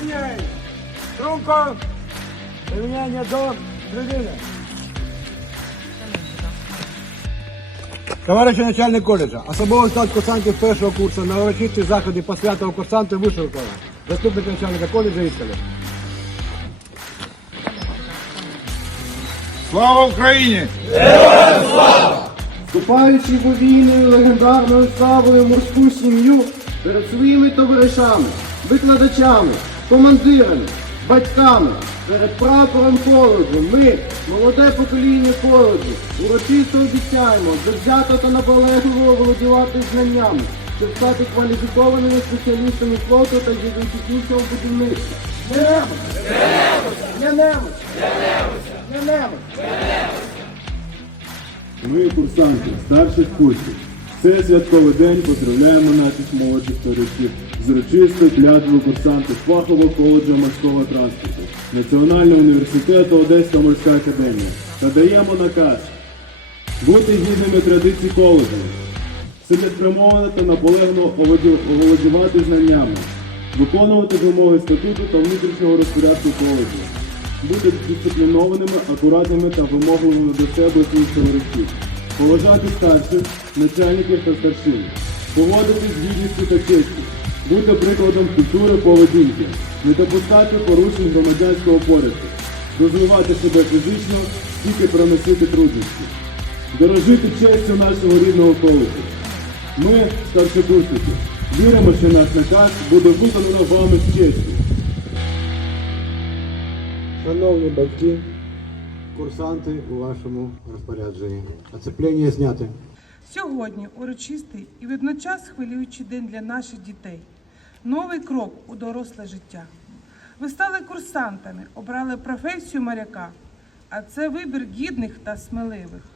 Рівняй! Струнко! Рівняння до середини. Товариші начальник коледжа, особовий склад курсантів першого курсу на урочисті заходи посвятого курсанту вишивкова, заступник начальника коледжа Іскаля. Слава Україні! Вступаючи в легендарною славою морську сім'ю перед своїми товаришами, викладачами, командирами, батьками, перед прапором коледжу, ми, молоде покоління коледжу, урочисто обіцяємо завзято та наполегливо володівати знаннями, щоб стати кваліфікованими спеціалістами флоту та гідрофізичного будівництва. Не немось! Не немось! Не немось! Ми, курсанти старших курсів, цей святковий день поздравляємо наших молодших товаришів з урочистою клятвою курсантів фахового коледжу морського транспорту, Національного університету Одеська морська академія. Та даємо наказ бути гідними традицій коледжу, цілеспрямовано та наполегно оволодівати знаннями, виконувати вимоги статуту та внутрішнього розпорядку коледжу, бути дисциплінованими, акуратними та вимогливими до себе своїх товаришів, поважати старших, начальників та старшин, поводити з гідністю та честю, бути прикладом культури поведінки, не допускати порушень громадянського порядку, розвивати себе фізично, тільки проносити трудності, дорожити честю нашого рідного коледжу. Ми, старшокурсники, віримо, що наш наказ буде виконано вами з честю. Шановні батьки, курсанти у вашому розпорядженні. Оцеплення зняти. Сьогодні урочистий і водночас хвилюючий день для наших дітей. Новий крок у доросле життя. Ви стали курсантами, обрали професію моряка, а це вибір гідних та сміливих.